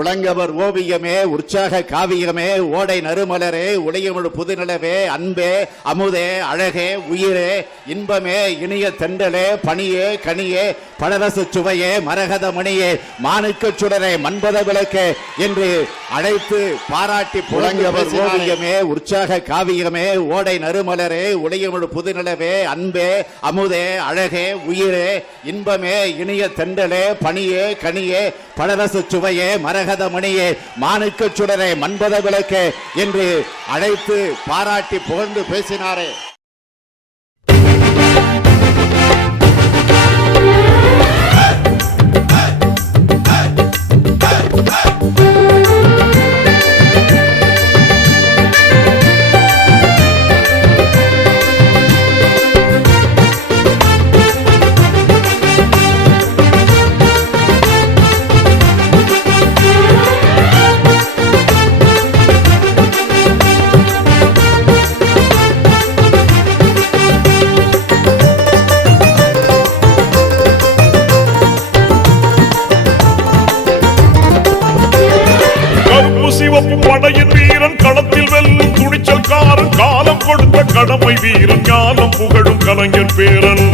உலங்கவர் ஓவியமே உற்சாக காவியமே ஓடை நறுமலரே உடையமிழ் புதுநிலவே அன்பே அமுதே அழகே உயிரே இன்பமே இனிய தெண்டலே பணியே கனியே பழரசு சுவையே மரகத மணியே மாணிக்க சுடரே மண்பத விளக்கே என்று அழைத்து பாராட்டி புலங்கவர் ஓவியமே உற்சாக காவியமே ஓடை நறுமலரே உடையமிழ் புதுநிலவே அன்பே அமுதே அழகே உயிரே இன்பமே இனிய தெண்டலே பணியே கனியே பழரசு சுவையே மரகத மணியே மாணிக்க சுடரே மண்பத விளக்கே என்று அழைத்து பாராட்டி புகழ்ந்து பேசினாரே. படையின் வீரன் களத்தில் வெல்லும் துணிச்சல்காரன் காலம் கொடுத்த கடமை வீரன் ஞானம் புகழும் கலைஞர் பேரன்.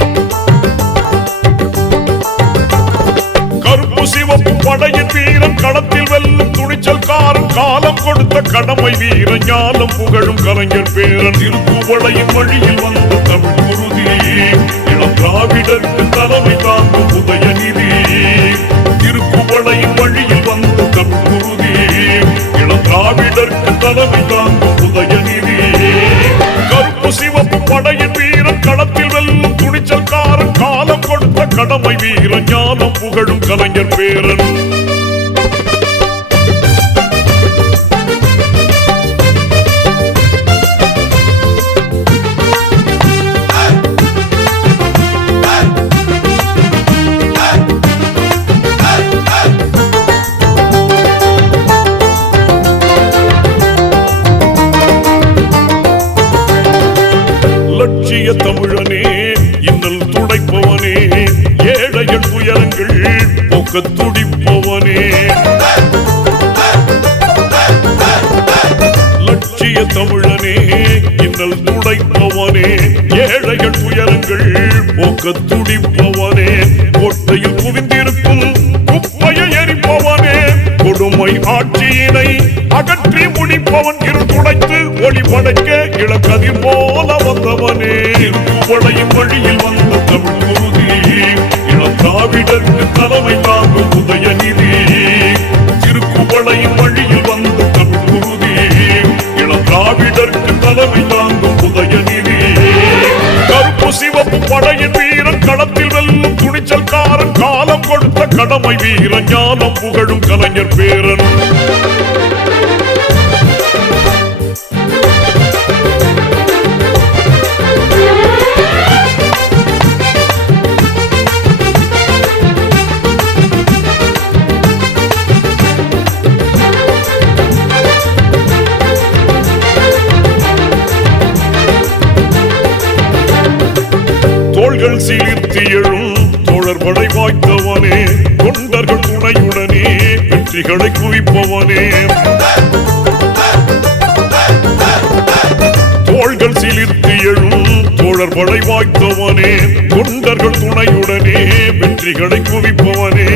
கருப்பு சிவப்பு படையின் வீரன் களத்தில் வெல்லும் துணிச்சல்காரன் காலம் கொடுத்த கடமை வீரன் ஞானம் புகழும் கலைஞர் பேரன். திருக்குவளையின் வழியில் வந்த தமிழ் குருதி இளம் திராவிடருக்கு தலைமை தாங்கும் உதயநிதி. திருக்குவளையின் வழியில் வந்த தமிழ் குருதி திராவிடருக்கு தலைமை தாங்கும் உதயநிதி. கருப்பு சிவப்பு படையின் வீரன் களத்தில் வெல்லும் துணிச்சல்காரன் காலம் கொடுத்த கடமை வீரன் ஞானம் புகழும் கலைஞர் பேரன். தமிழனே இன்னல் துடைப்பவனே ஏழைகள் துயரங்கள் போக்க துடிப்பவனே. லட்சிய தமிழனே இன்னல் துடைப்பவனே ஏழைகள் துயரங்கள் போக்க துடிப்பவனே. கோட்டையில் குவிந்திருக்கும் குப்பையை எரிப்பவனே கொடுமை ஆட்சியினை அகற்றி முடிப்பவன். இரு துடைத்து ஒளி படைக்க இளக்கதிர் போல வந்தவனே. திருக்குவளையின் வழியில் வந்த தமிழ் குருதி இளம் திராவிடருக்கு தலைமை தாங்கும் உதயநிதி. திருக்குவளையின் வழியில் வந்த தமிழ் குருதி இளம் திராவிடருக்கு தலைமை தாங்கும் உதயநிதி. கருப்பு சிவப்பு படையின் வீரன் களத்தில் வெல்லும் துணிச்சல்காரன் காலம் கொடுத்த கடமை வீரன் ஞானம் புகழும் கலைஞர் பேரன். தோள்கள் சீர்த்தி எழும் தோழர்படை வாய்த்தவனே தொண்டர்கள் துணையுடனே வெற்றிகளை குவிப்பவனே. தோள்கள் சீர்த்தி எழும் தோழர்படை வாய்த்தவனே தொண்டர்கள் துணையுடனே வெற்றிகளை குவிப்பவனே.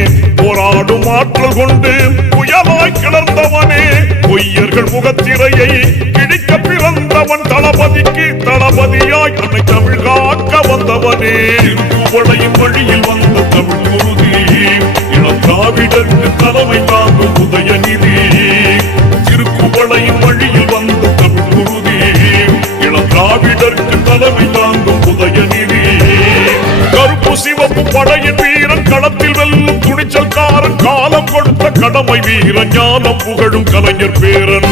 போராடும் ஆற்றல் கொண்டு புயலாய் கிளர்ந்தவனே பொய்யர்கள் முகத்திரையை கிழிக்க பிறந்தவன். தளபதிக்கு தளபதியாய் அன்னை தமிழ் காக்க வந்தவனே. திருக்குவளையின் வழியில் வந்த தமிழ் குருதி இளம் திராவிடருக்கு தலைமை தாங்கும் உதயநிதி. திருக்குவளையின் வழியில் வந்த தமிழ் குருதி இளம் திராவிடருக்கு தலைமை தாங்கும் உதயநிதி. கருப்பு சிவப்பு படையின் வீரன் களத்தில் வெல்லும் துணிச்சல்காரன் காலம் கொடுத்த கடமை வீரன் ஞானம் புகழும் கலைஞர் பேரன்.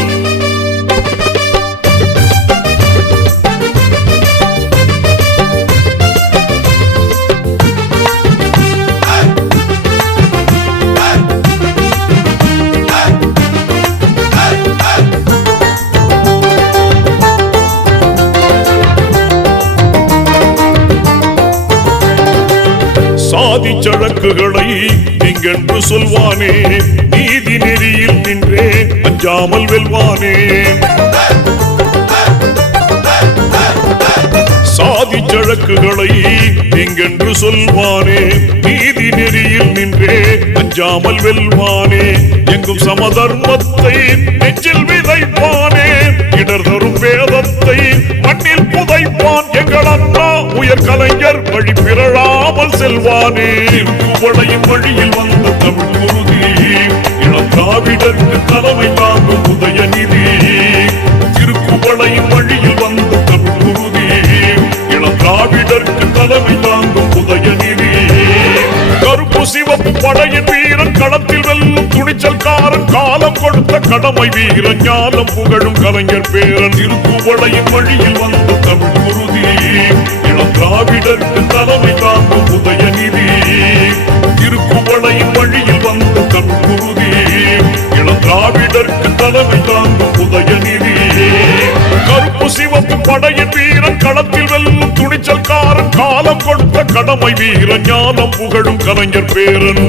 சாதி சழக்குகளை நீங்கென்று சொல்வானே நீதி நீதி நெறியில் நின்றே அஞ்சாமல் வெல்வானே. சாதி சழக்குகளை நீங்கென்று சொல்வானே. நீதி நெறியில் நின்றே அஞ்சாமல் வெல்வானே. எங்கும் சமதர்மத்தை நெஞ்சில் விதைப்பானே. இடர் தரும் வேதத்தை மண்ணில் புதைப்பான். எங்கள் அண்ணா உயர் கலைஞர் வழி பிறழாமல் செல்வானே. திருக்குவளையின் வழியில் வந்த தமிழ் குருதி இளம் திராவிடருக்கு தலைமை தாங்கும் உதயநிதி. திருக்குவளையின் வழியில் வந்த தமிழ் குருதி இளம் திராவிடருக்கு தலைமை தாங்கும் உதயநிதி. கருப்பு சிவப்பு படையின் வீரன் களத்தில் வெல்லும் துணிச்சல்காரன். காலம் கொடுத்த கடமை வீரன் ஞானம் புகழும் கலைஞர் பேரன். திருக்குவளையின் வழியில் வந்த தமிழ் குருதி இளம் திராவிடருக்கு தலைமை தாங்கும் உதயநிதி. திருக்குவளையின் வழியில் வந்த தமிழ் குருதி இளம் திராவிடருக்கு தலைமை தாங்கும் உதயநிதி. கருப்பு சிவப்பு படையின் வீரன் களத்தில் வெல்லும் துணிச்சல்காரன். காலம் கொடுத்த கடமை வீரன் ஞானம் புகழும் கலைஞர் பேரன்.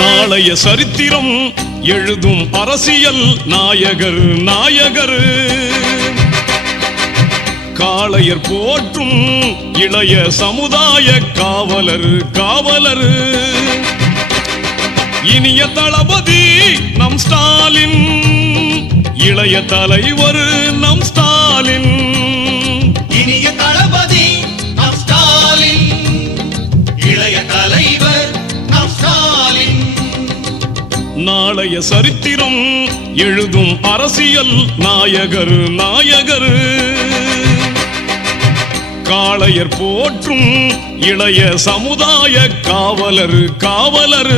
நாளைய சரித்திரம் எழுதும் அரசியல் நாயகர் நாயகர். காளையர் போற்றும் இளைய சமுதாய காவலர் காவலர். இனிய தளபதி நம் ஸ்டாலின். இளைய தலைவர் நம் ஸ்டாலின். இனிய தளபதி நம் ஸ்டாலின். இளைய தலைவர் நம் ஸ்டாலின். நாளைய சரித்திரம் எழுதும் அரசியல் நாயகர் நாயகர். காளையர் போற்றும் இளைய சமுதாய காவலர் காவலர்.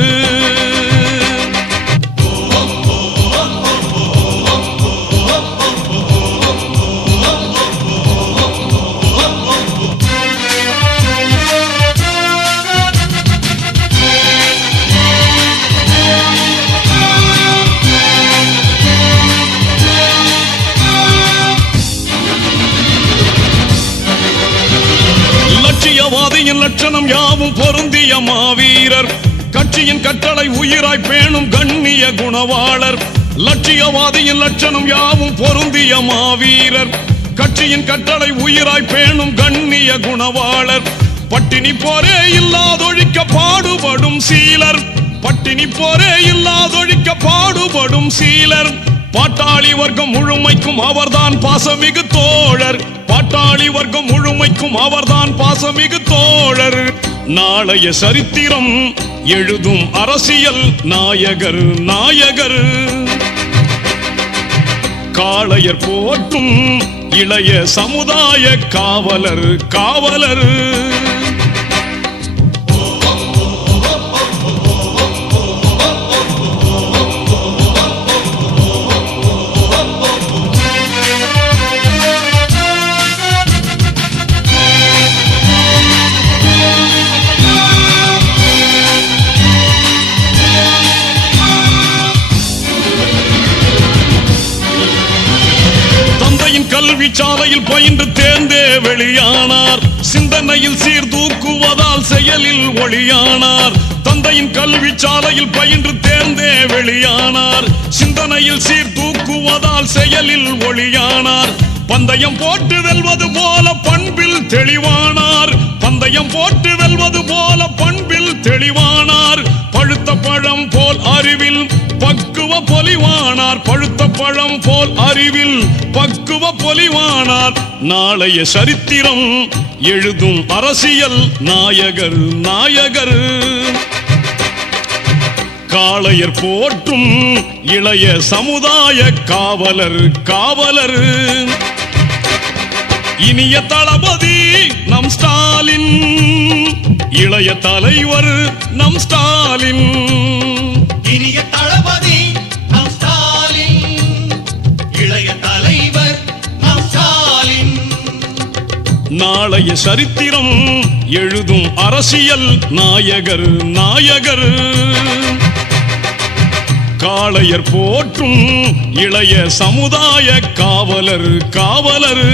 லட்சியவாதியின் லட்சணம் யாவும் பொருந்திய மாவீரர். கட்சியின் கட்டளை உயிராய் பேணும் கண்ணிய குணவாளர். லட்சியவாதியின் லட்சணம் யாவும் பொருந்திய மாவீரர். கட்சியின் கட்டளை உயிராய் பேணும் கண்ணிய குணவாளர். பட்டினி போரே இல்லாதொழிக்க பாடுபடும் சீலர். பட்டினி போரே இல்லாதொழிக்க பாடுபடும் சீலர். பாட்டாளி வர்க்கம் முழுமைக்கும் அவர்தான் பாசமிகு தோழர். பாட்டாளி வர்க்கம் முழுமைக்கும் அவர்தான் பாசமிகு தோழர். நாளைய சரித்திரம் எழுதும் அரசியல் நாயகர் நாயகர். காளையர் போற்றும் இளைய சமுதாய காவலர் காவலர். கல்வி சாலையில் பயின்று தேர்ந்தே வெளியானார். சிந்தனையில் சீர்தூக்குவதால் செயலில் ஒளியானார். தந்தையின் கல்வி சாலையில் பயின்று தேர்ந்தே வெளியானார். சிந்தனையில் சீர்தூக்குவதால் செயலில் ஒளியானார். பந்தயம் போட்டு வெல்வது போல பண்பில் தெளிவானார். பந்தயம் போட்டு வெல்வது போல பண்பில் தெளிவானார். பழுத்த பழம் போல் அறிவில் பக்குவ பொலிவானார். பழுத்த பழம் போல் அறிவில் பக்குவ பொலிவானார். நாளைய சரித்திரம் எழுதும் அரசியல் நாயகர் நாயகர். காளையர் போற்றும் இளைய சமுதாய காவலர் காவலர். இனிய தளபதி நம் ஸ்டாலின், இளைய தலைவர் நம் ஸ்டாலின். இனிய தளபதி நம் ஸ்டாலின், இளைய தலைவர் நம் ஸ்டாலின். நாளைய சரித்திரம் எழுதும் அரசியல் நாயகர் நாயகர், காளையர் போற்றும் இளைய சமுதாய காவலர் காவலர்.